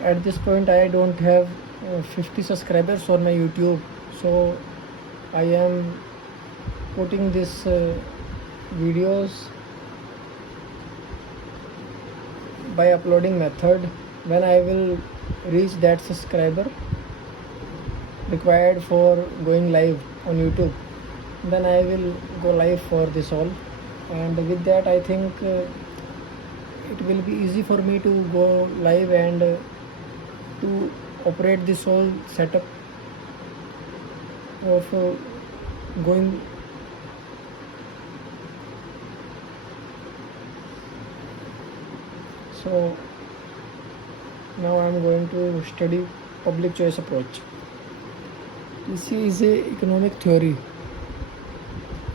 At this point I don't have 50 subscribers on my YouTube, so I am putting this videos by uploading method. When I will reach that subscriber required for going live on YouTube, then I will go live for this all, and with that I think it will be easy for me to go live and to operate this whole setup of going. So now I am going to study public choice approach. PCA is a economic theory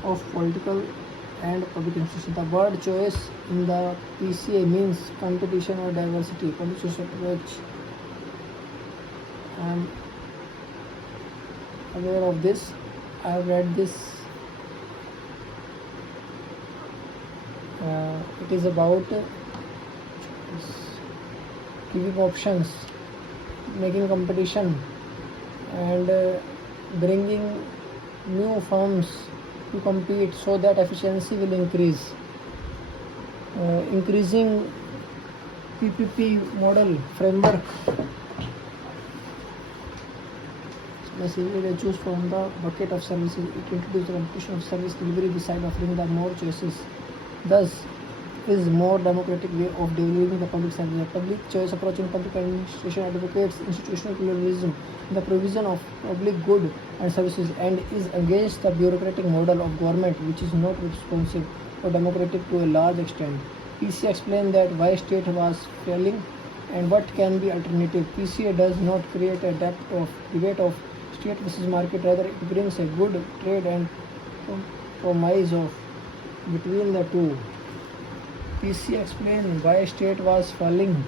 of political and public institutions. The word choice in the PCA means competition or diversity. Public choice approach, I am aware of this. I have read this. It is about giving options, making competition, and bringing new firms to compete so that efficiency will increase. Increasing PPP model framework. Basically, they choose from the bucket of services. It introduces the competition of service delivery beside offering the more choices. Thus, is more democratic way of delivering the public service. The public choice approach in public administration advocates institutional pluralism, the provision of public good and services, and is against the bureaucratic model of government which is not responsive or democratic to a large extent. PCA explained that why state was failing and what can be alternative. PCA does not create a debate of state versus market, rather it brings a good trade and compromise of between the two. PCA explained why state was falling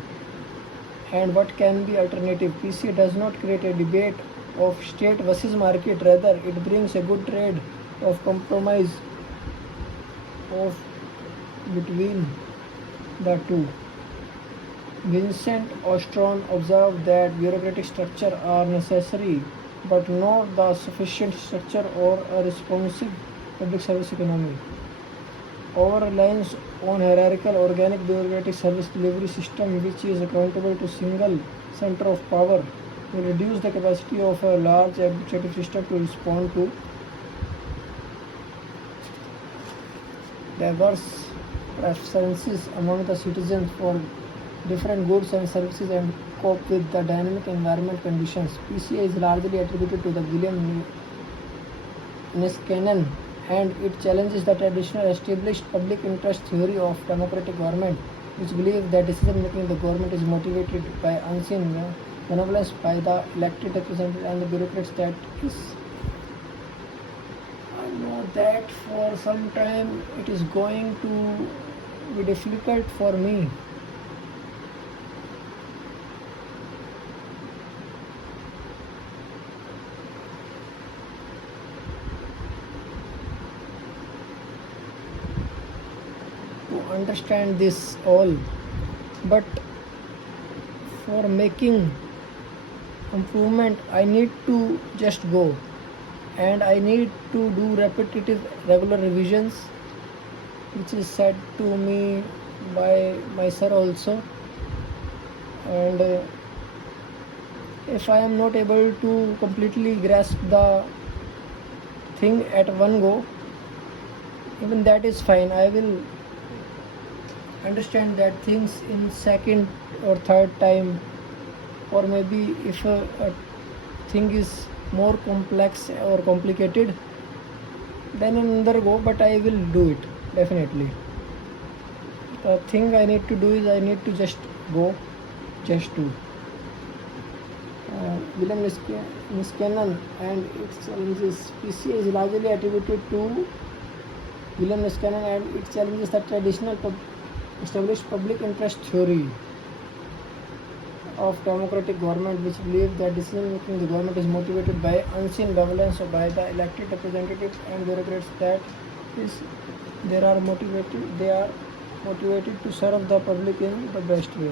and what can be alternative. PCA does not create a debate of state versus market, rather it brings a good trade of compromise of between the two. Vincent Ostrom observed that bureaucratic structure are necessary but not the sufficient structure or a responsive public service economy. Over-reliance on hierarchical organic bureaucratic service delivery system which is accountable to single center of power will reduce the capacity of a large administrative system to respond to diverse preferences among the citizens for different goods and services and cope with the dynamic environment conditions. PCA is largely attributed to the William Niskanen, and it challenges the traditional established public interest theory of democratic government, which believes that decision making in the government is motivated by unseen benevolence by the elected representatives and the bureaucrats. That is, I know that for some time it is going to be difficult for me. To understand this all, but for making improvement I need to just go, and I need to do repetitive regular revisions, which is said to me by my sir also. And if I am not able to completely grasp the thing at one go, even that is fine. I will understand that things in second or third time, or maybe if a thing is more complex or complicated, then another go, but I will do it definitely. The thing I need to do is I need to just go, just do. William Niskanen and its challenges. PCA is largely attributed to William Niskanen and its challenges the traditional established public interest theory of democratic government, which believes that decision making in the government is motivated by unseen benevolence by the elected representatives and bureaucrats. That is, they are motivated to serve the public in the best way.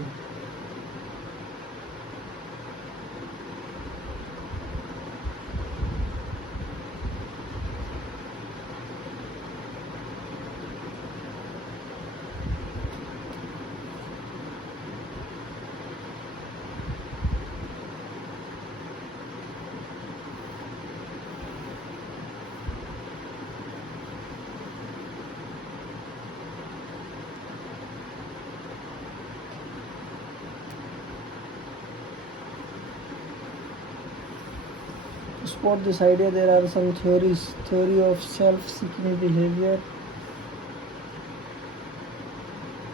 support this idea, there are some theories. Theory of self-seeking behavior,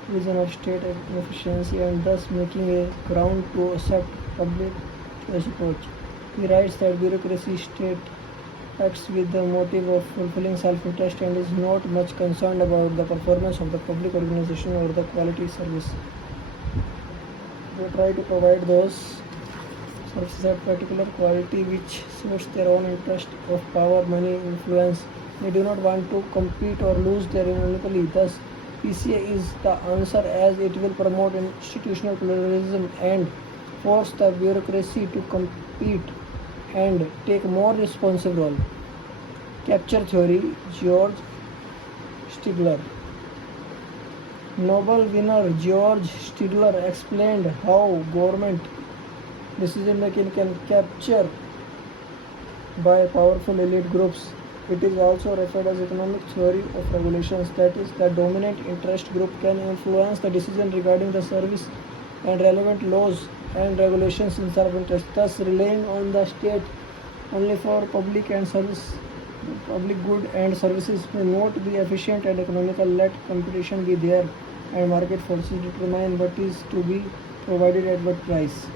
vision of state efficiency, and thus making a ground to accept public choice approach. He writes that bureaucracy state acts with the motive of fulfilling self-interest and is not much concerned about the performance of the public organization or the quality service. They try to provide those services at particular quality which suits their own interest of power, money, influence. They do not want to compete or lose their monopoly. Thus, PCA is the answer as it will promote institutional pluralism and force the bureaucracy to compete and take more responsive role. Capture theory, George Stigler. Nobel winner George Stigler explained how government decision making can capture by powerful elite groups. It is also referred as economic theory of regulations, that is, the dominant interest group can influence the decision regarding the service and relevant laws and regulations in self-interest, thus relying on the state only for public good and services may not be efficient and economical. Let competition be there and market forces determine what is to be provided at what price.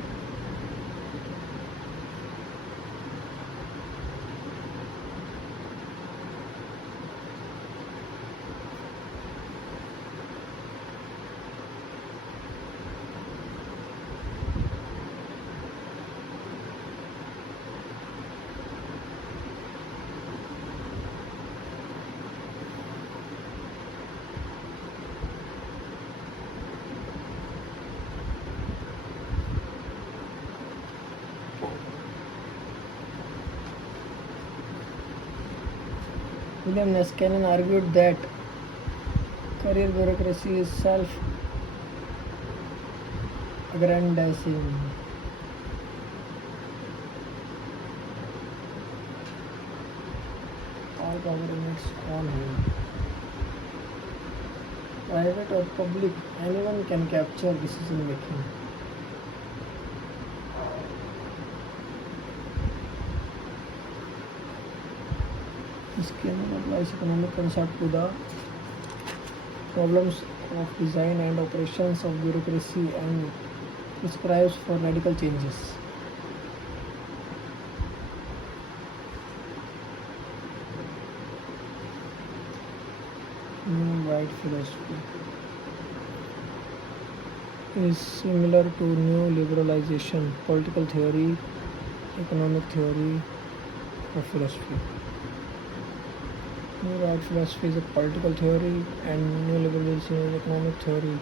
William Niskanen argued that career bureaucracy is self-aggrandizing. All power in its own hand. Private or public, anyone can capture decision making. Niskanen applies economic concept to the problems of design and operations of bureaucracy and prescribes for radical changes. New right philosophy is similar to new liberalization, political theory, economic theory, or philosophy. New right philosophy is a political theory and new liberalism is economic theory.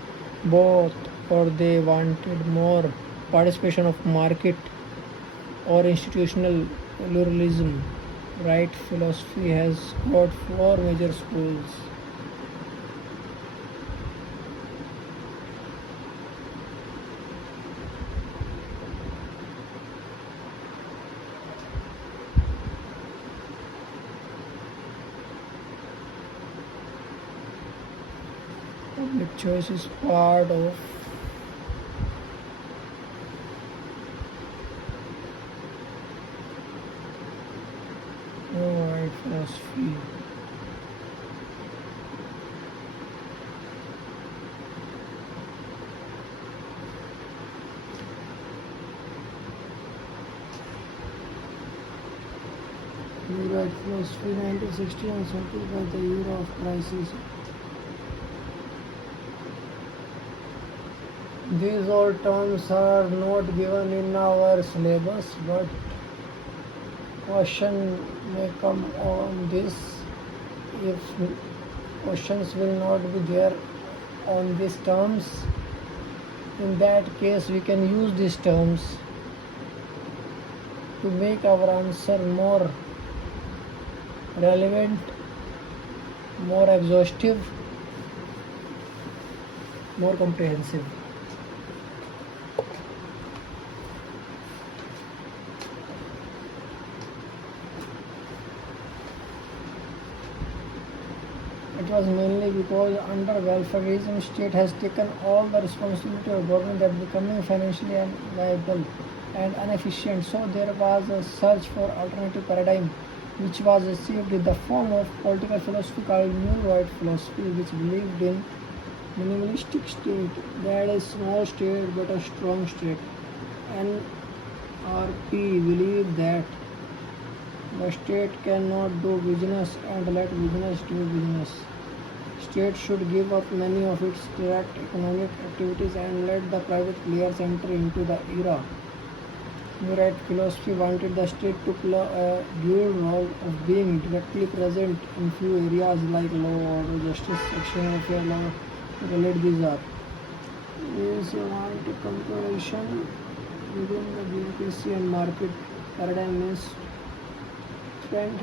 Both, or they wanted more participation of market or institutional pluralism. Right philosophy has got four major schools. Public choice is part of new right philosophy. New right philosophy 1960 and something by the era of crisis. These all terms are not given in our syllabus, but question may come on this. If questions will not be there on these terms, in that case we can use these terms to make our answer more relevant, more exhaustive, more comprehensive. It was mainly because under welfareism, state has taken all the responsibility of government that becoming financially unliable. and inefficient. So there was a search for alternative paradigm, which was achieved in the form of political philosophy called New Right philosophy, which believed in minimalistic state, that is small state but a strong state. NRP believed that the state cannot do business and let business do business. State should give up many of its direct economic activities and let the private players enter into the era. New Right philosophy wanted the state to play a dual role of being directly present in few areas like law, order, justice, external affair law. Relate these are. Is want a comparison within the bureaucracy and market paradigm means spent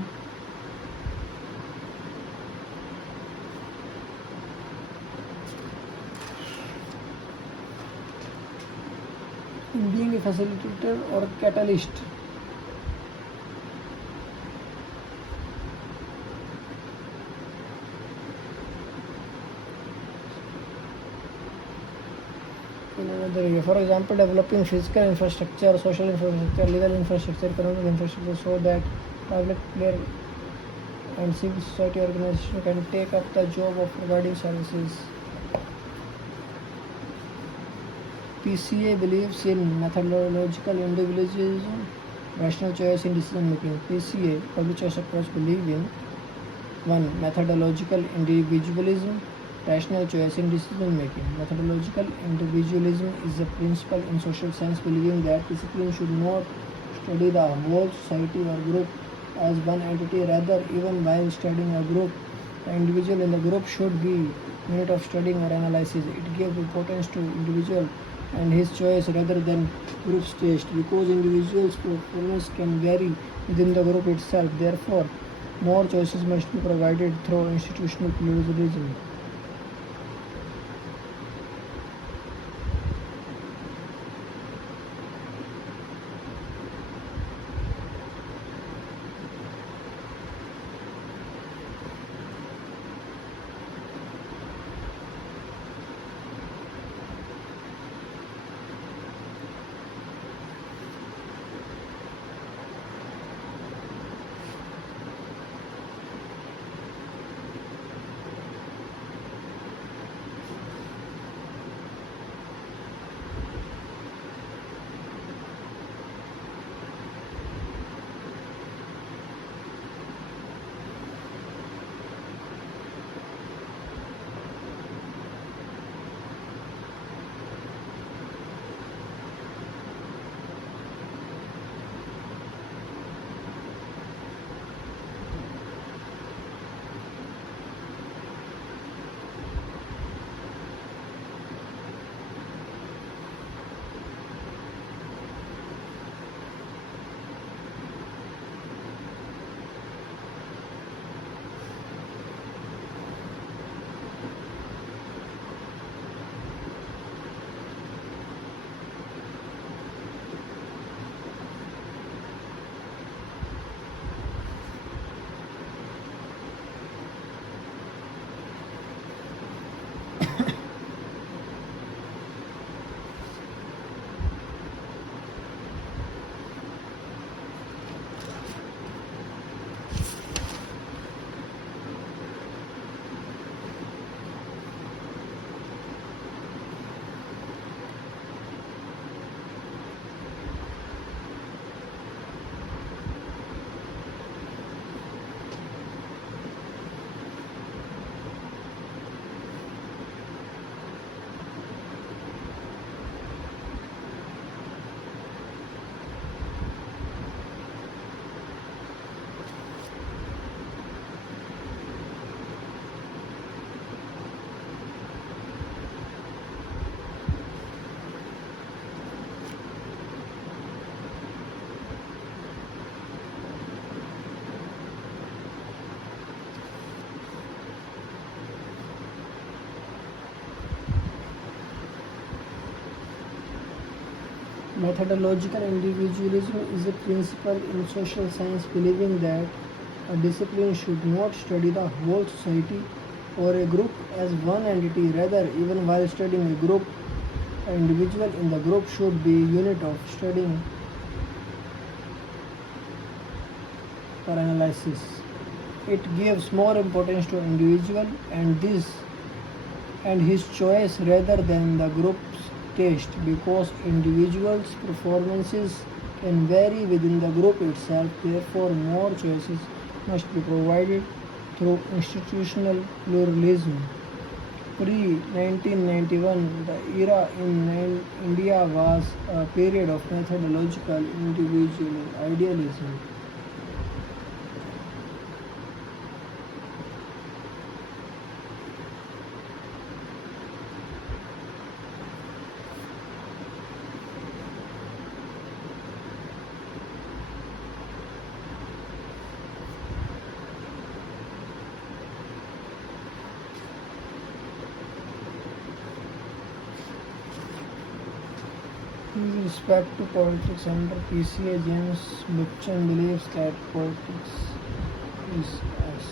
in being a facilitator or catalyst. In another area, for example, developing physical infrastructure, social infrastructure, legal infrastructure, economic infrastructure, so that public player and civil society organization can take up the job of providing services. PCA believes in methodological individualism, rational choice in decision making. PCA, public choice approach, believe in 1. Methodological individualism, rational choice in decision making. Methodological individualism is a principle in social science believing that discipline should not study the whole society or group as one entity, rather, even while studying a group, the individual in the group should be unit of studying or analysis. It gives importance to individual and his choice rather than group's taste, because individuals' performance can vary within the group itself. Therefore, more choices must be provided through institutional pluralism. Methodological individualism is a principle in social science believing that a discipline should not study the whole society or a group as one entity, rather, even while studying a group, an individual in the group should be a unit of studying for analysis. It gives more importance to individual and his choice rather than the group's taste, because individuals' performances can vary within the group itself. Therefore, more choices must be provided through institutional pluralism. Pre-1991, the era in India was a period of methodological individual idealism. With respect to politics under PCA, James Bachchan believes that politics is as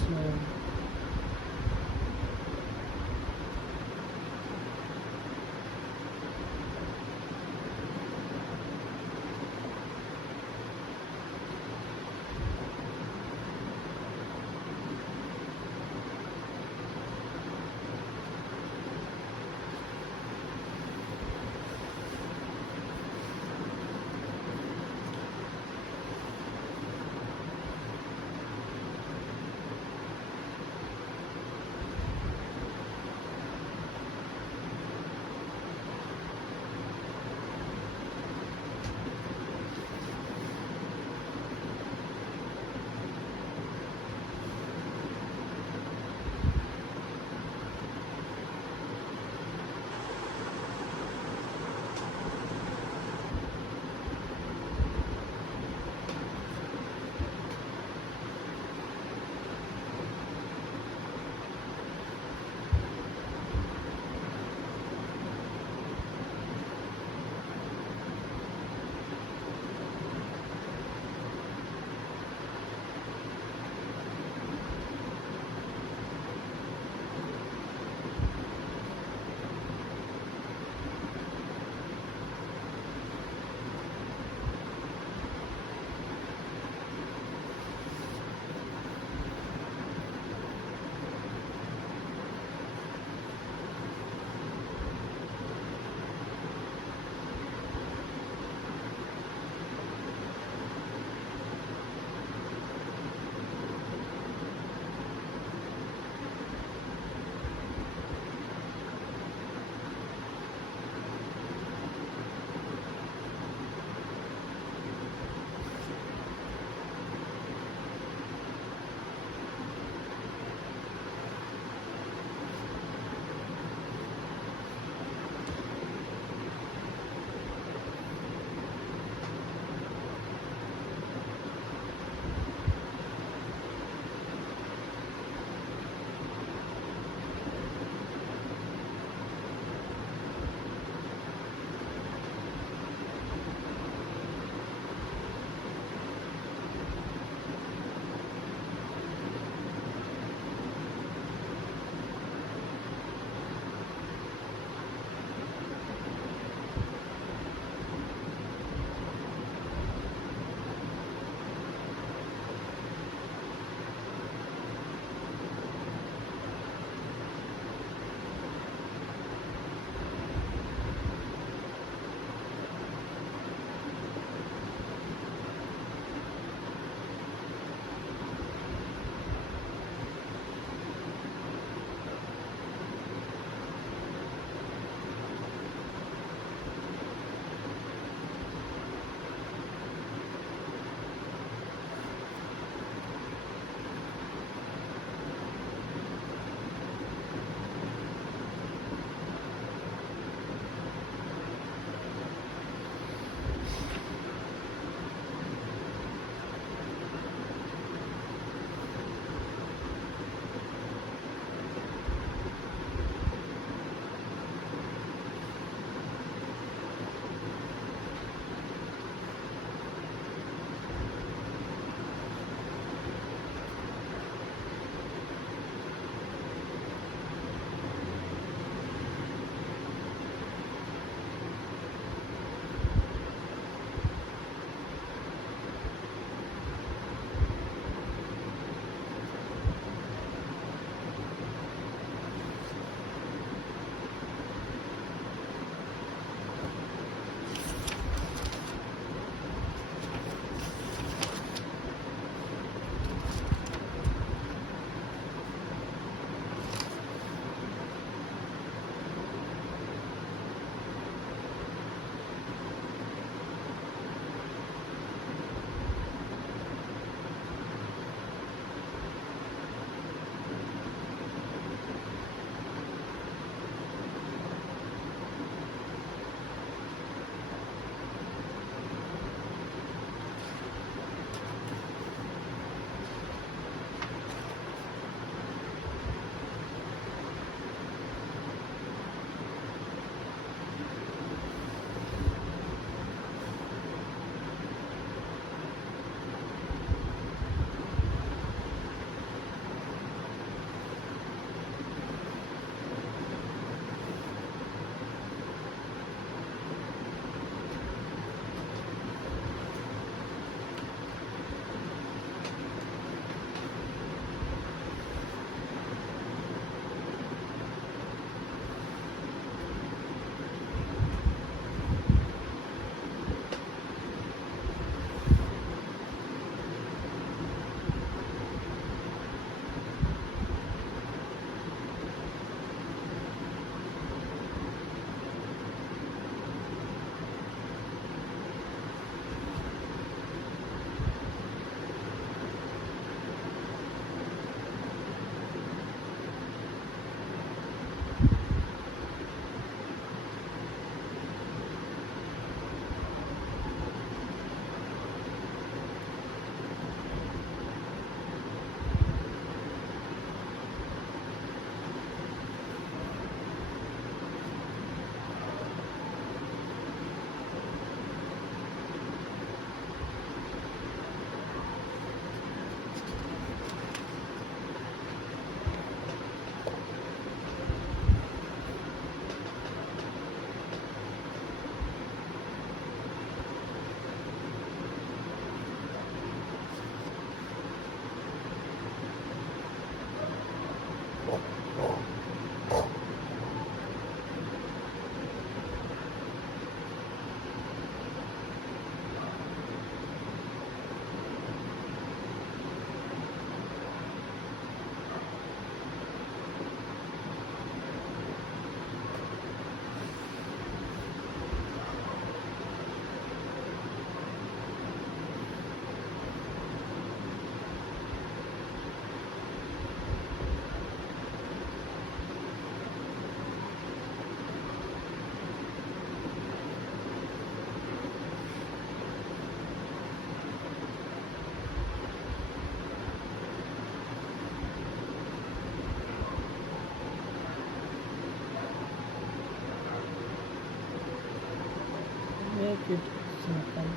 make it simple.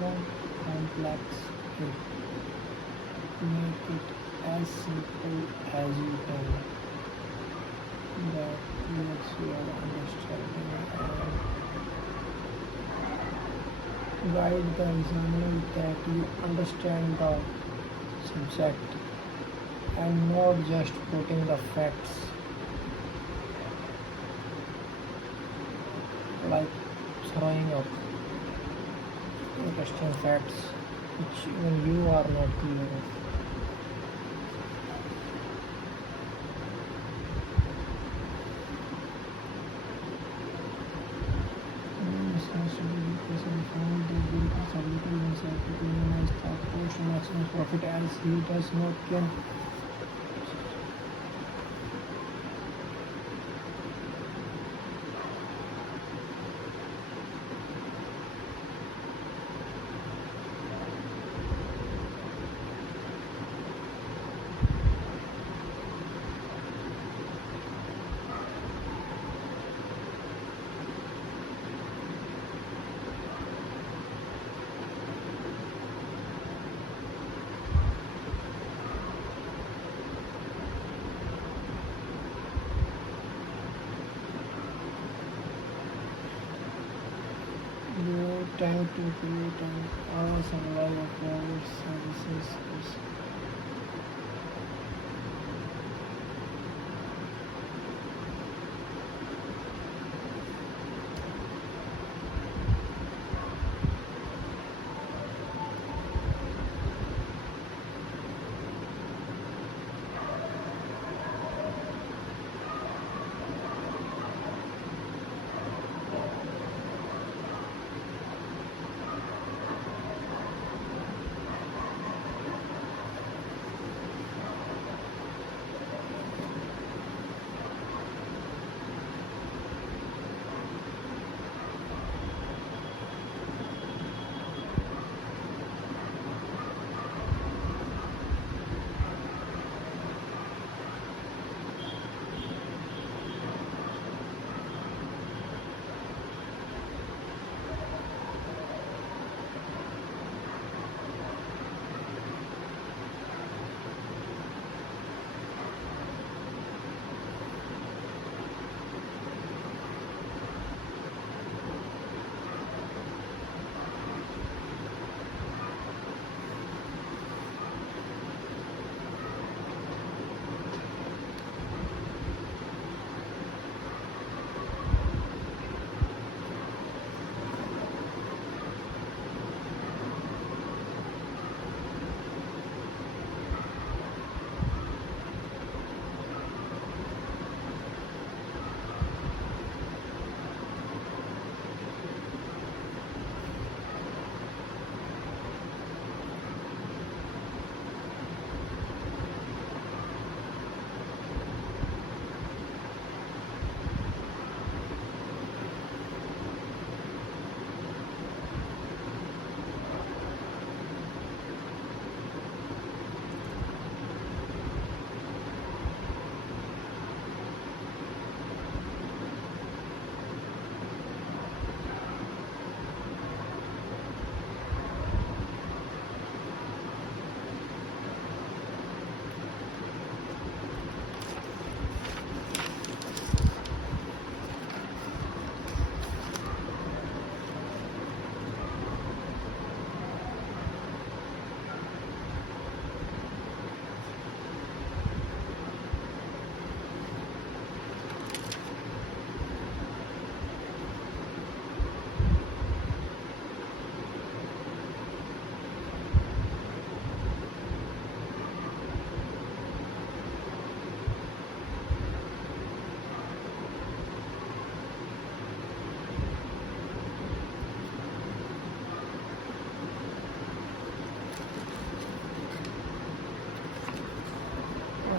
Don't complex it. Make it as simple as you can. That makes your understanding and guide the examiner that you understand the subject and not just putting the facts like throwing up interesting facts which even you are not clear of. Found that there is a little insight to minimize the cost to maximize profit as he does not can. You tend to create an oversupply of private services.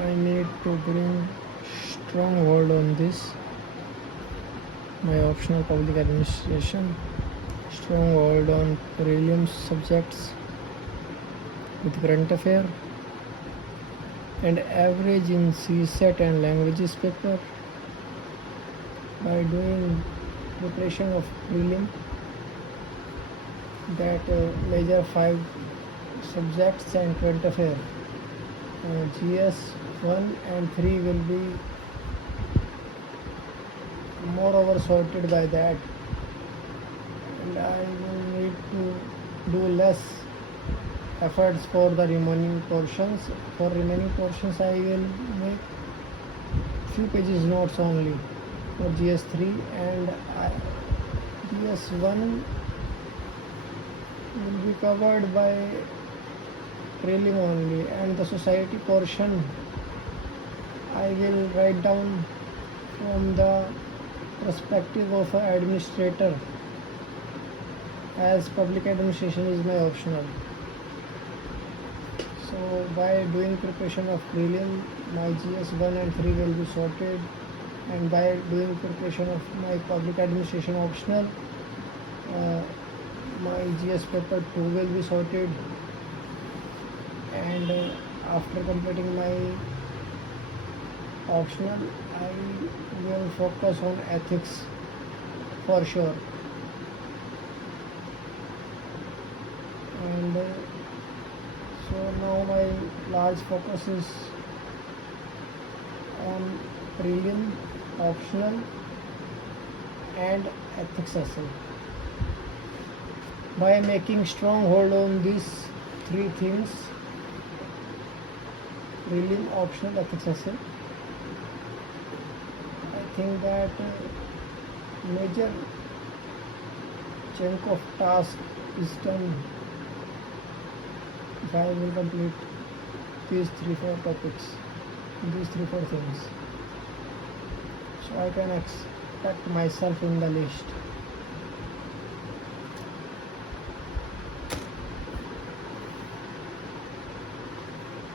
I need to bring strong hold on this. My optional public administration, strong hold on prelims subjects with current affair, and average in CSET and languages paper. By doing preparation of prelim that major 5 subjects and current affair. GS 1 and 3 will be moreover sorted by that, and I will need to do less efforts for the remaining portions. For remaining portions I will make few pages notes only for GS3, and GS1 will be covered by prelim only, and the society portion I will write down from the perspective of an administrator, as public administration is my optional. So by doing preparation of prelim, my GS1 and 3 will be sorted, and by doing preparation of my public administration optional, my GS paper 2 will be sorted, and after completing my optional I will focus on ethics for sure. And so now my large focus is on prelim, optional and ethics essay. By making strong hold on these 3 things, prelim, optional, ethics essay, I think that major chunk of task is done if I will complete these 3-4 topics, these 3-4 things. So I can expect myself in the list.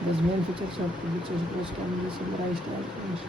These main features of public social post can be summarized as